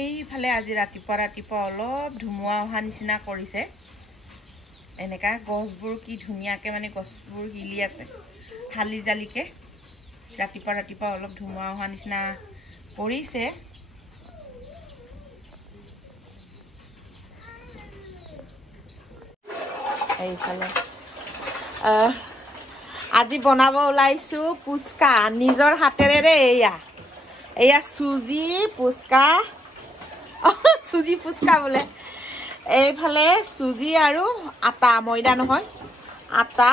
এইফালে আজি ৰাতিপুৱা অলপ ধুমুহা অহা নিচিনা কৰিছে এনেকা গছবোৰ কি ধুনীয়াকে মানে গছবোৰ হিলি আছে হালি জালিকে ৰাতিপুৱা অলপ ধুমুহা অহা নিচিনা কৰিছে এইফালে আজি বনাব ওলাইছো পুচকা নিজৰ হাতেৰে ৰে এয়া সুজি পুচকা সুজি পুচকা বোলে এইফালে সুজি আৰু আটা ময়দা নহয় আটা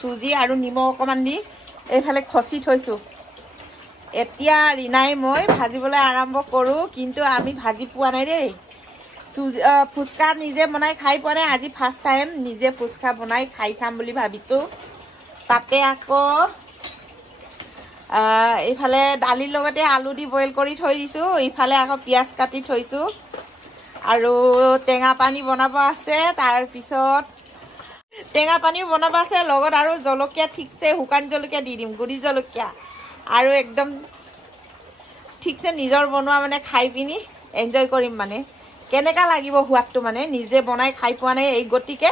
সুজি আৰু নিমখ অকমান দি এইফালে খচি থৈছো এতিয়া ৰিনাই মই ভাজিবলৈ আৰম্ভ কৰো কিন্তু আমি ভাজি পোৱা নাই দেই সুজি পুচকা নিজে বনাই খাই পোৱা নাই আজি ফাৰ্ষ্ট টাইম নিজে পুচকা বনাই খাই চাম বুলি ভাবিছো তাতে আকৌ এইফালে দালিৰ লগতে আলু দি বইল কৰি থৈ দিছো ইফালে আকৌ পিয়াজ কাটি থৈছো আৰু টেঙা পানী বনাব আছে তাৰ পিছত টেঙা পানী বনাব আছে লগত আৰু জলকীয়া ঠিকছে শুকান জলকীয়া দি দিম গুড়ি জলকীয়া আৰু একদম ঠিকছে নিজৰ বনোৱা মানে খাই পিনি এনজয় কৰিম মানে কেনেকা লাগিব সোৱাদটো মানে নিজে বনাই খাই পোৱা নাই এই গতিকে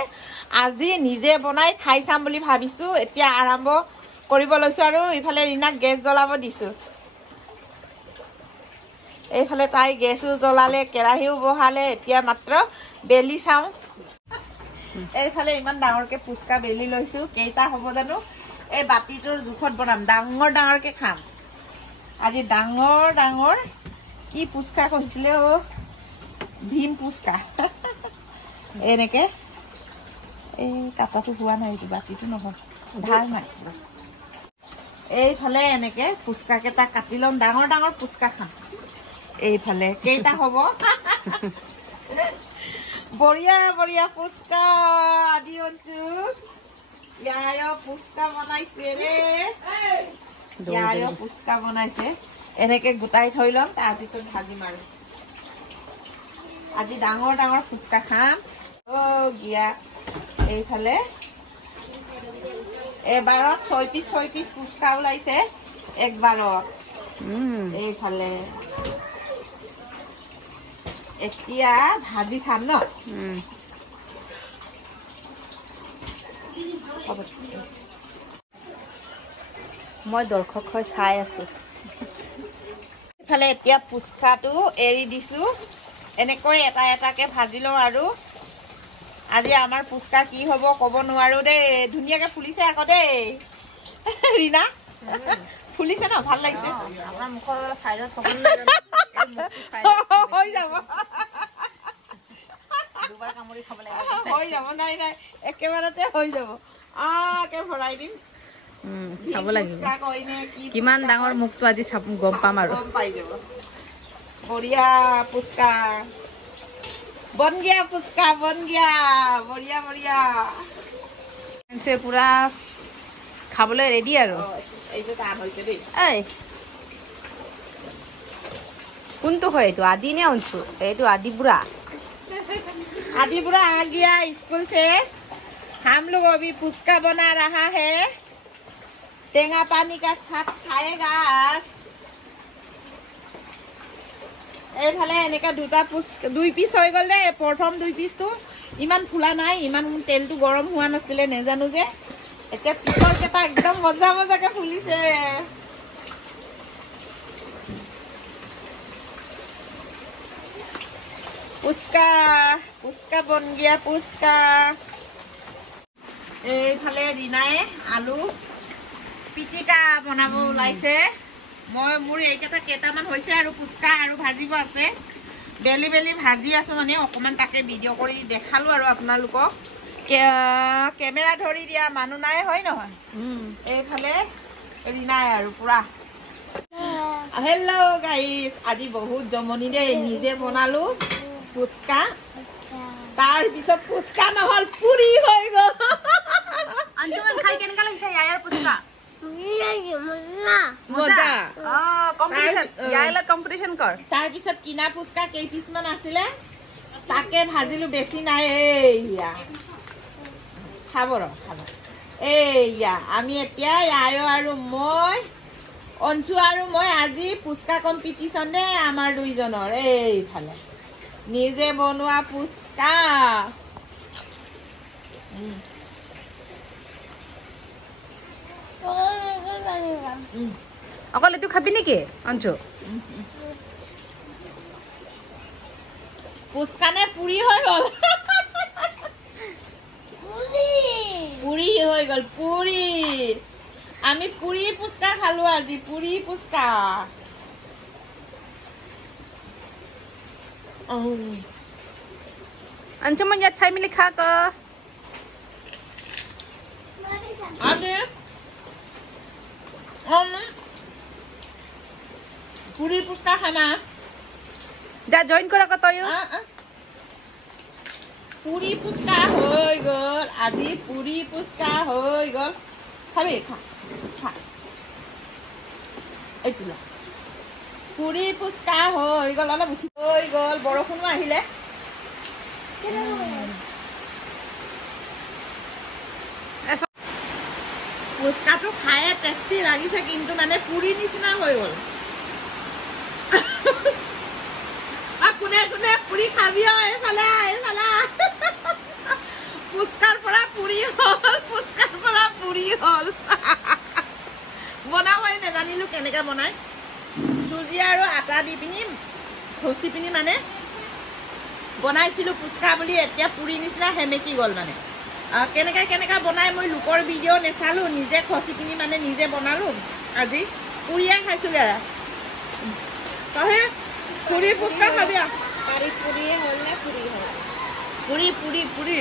আজি নিজে বনাই খাই চাম বুলি ভাবিছো এতিয়া আৰম্ভ কৰিব লৈছো আৰু ইফালে ৰিনাক গেছ জ্বলাব দিছো এইফালে তাই গেছো জ্বলালে কেৰাহীও বহালে এতিয়া মাত্ৰ বেলি চাওঁ এইফালে ইমান ডাঙৰকে পুচকা বেলি লৈছো কেইটা হ'ব জানো এই বাতিটোৰ জোখত বনাম ডাঙৰকে খাম আজি ডাঙৰ কি পুচকা কৈছিলে ও ভীম পুচকা এনেকে এই কাটাটো হোৱা নাই এইটো বাতিটো নহয় ধাৰ নাই এইফালে এনেকে পুচকা কেইটা কাটি লম ডাঙৰ পুচকা খাম এইফালে কেইটা হ'ব বঢ়িয়া পুচকা আদি অঞ্চু ইয়ায়ো পুচকা বনাইছে ৰে ইয়ায়ো পুচকা বনাইছে এনেকে গোটাই থৈ লম তাৰপিছত ভাজিম আৰু আজি ডাঙৰ পুচকা খাম গিয়া এইফালে এবাৰত 6 পিচ পুচকা ওলাইছে একবাৰত এইফালে এতিয়া ভাজি চাম ন মই দৰ্শক হৈ চাই আছো ইফালে এতিয়া পুচকাটো এৰি দিছো এনেকৈ এটাকে ভাজি লওঁ আৰু আজি আমাৰ পুচকা কি হ'ব ক'ব নোৱাৰো দেই ধুনীয়াকে ফুলিছে আকৌ দেই ৰিনা ফুলিছে ন ভাল লাগিছে আপোনাৰ মুখৰ সাইজত হৈ যাব দুবাৰ কামুৰি খাব লাগিব হৈ যাব নাই একেবাৰতে হৈ যাব কে ভৰাই দিম চাব লাগিব কিমান ডাঙৰ মুখটো আজি গম পাম আৰু গম পাই যাব বঢ়িয়া পুচকা बन गया पुचका बन गया बढ़िया से पूरा खाबले रेडी आरो এইটো টান হৈছে দেই এই কোনটো হয় তো आदि ने অঞ্চু এইটো आदि बुरा आ गया स्कूल से हम लोग अभी पुचका बना रहा है टेंगा पानी का साथ खाएगा এইফালে এনেকা দুই পিস হৈ গল দে প্ৰথম 2 পিসটো ইমান ফুলা নাই ইমান তেলটো গৰম হোৱা নাছিলে নেজানো যে এতিয়া পিছৰ কেটা একদম মজাকে ফুলিছে পুচকা বন গিয়া পুচকা এইফালে ৰিনায়ে আলু পিটিকা বনাব ওলাইছে মই মোৰ এইকেটা কেটামান হৈছে আৰু পুচকা আৰু ভাজিব আছে বেলি ভাজি আছো মানে অকমান তাকে ভিডিঅ' কৰি দেখালো আৰু আপোনালোকক কেমেৰা ধৰি দিয়া মানুহ নাই হয় নহয় এইফালে ৰিনাই আৰু পুৰা হেল্ল' গাইস আজি বহুত জমনি দেই নিজে বনালো পুচকা তাৰ পিছত পুচকা নহল পুৰি হৈ গ'ল আঞ্জুমান খাই কেনেকা লাগিছে ইয়াৰ পুচকা মজা কম্পিটিশন কৰ তাৰ পিছত কিনা পুচকা কেই পিস মান আছিলে তাকে ভাজিলো বেছি নাই এইয়া খাব এইয়া আমি এতিয়া ইয়ায়ো আৰু মই অঞ্চু আৰু মই আজি পুচকা কম্পিটিশ্যন দে আমাৰ দুইজনৰ এইফালে নিজে বনোৱা পুচকা অকল এইটো খাবি নেকি অঞ্চু পুচকা নে পুৰি হৈ গ'ল পুৰি হৈ গ'ল পুৰি আমি পুৰি পুচকা খালো আজি পুৰি পুচকা অঞ্চু মই ইয়াত চাই মেলি খা আকৌ আজি পুৰি পুচকা খানা যা জইন কৰ আকৌ তয়ো পুৰি পুচকা হৈ গ'ল আজি পুৰি পুচকা হৈ গ'ল খাবি খা খা এইটো ল পুৰি পুচকা হৈ গ'ল অলপ উঠি হৈ গ'ল বৰষুণো আহিলে পুচকাটো খায়ে টেষ্টি লাগিছে কিন্তু মানে পুৰি নিচিনা হৈ গ'ল কোনে কোনে পুৰি খাবি এইফালে এইফালে পুচকাৰ পৰা পুৰি হ'ল বনাবই নাজানিলো কেনেকে বনাই চুজি আৰু আটা দি পিনি খচি পিনি মানে বনাইছিলো পুচকা বুলি এতিয়া পুৰি নিচিনা হেমেকি গ'ল মানে কেনেকা বনাই মই লোকৰ ভিডিঅ' নেচালো নিজে খচি পিনি মানে নিজে বনালো আজি পুৰিয়ে খাইছোগে তহে পুৰি পুচকা খাবি পুৰি পুৰি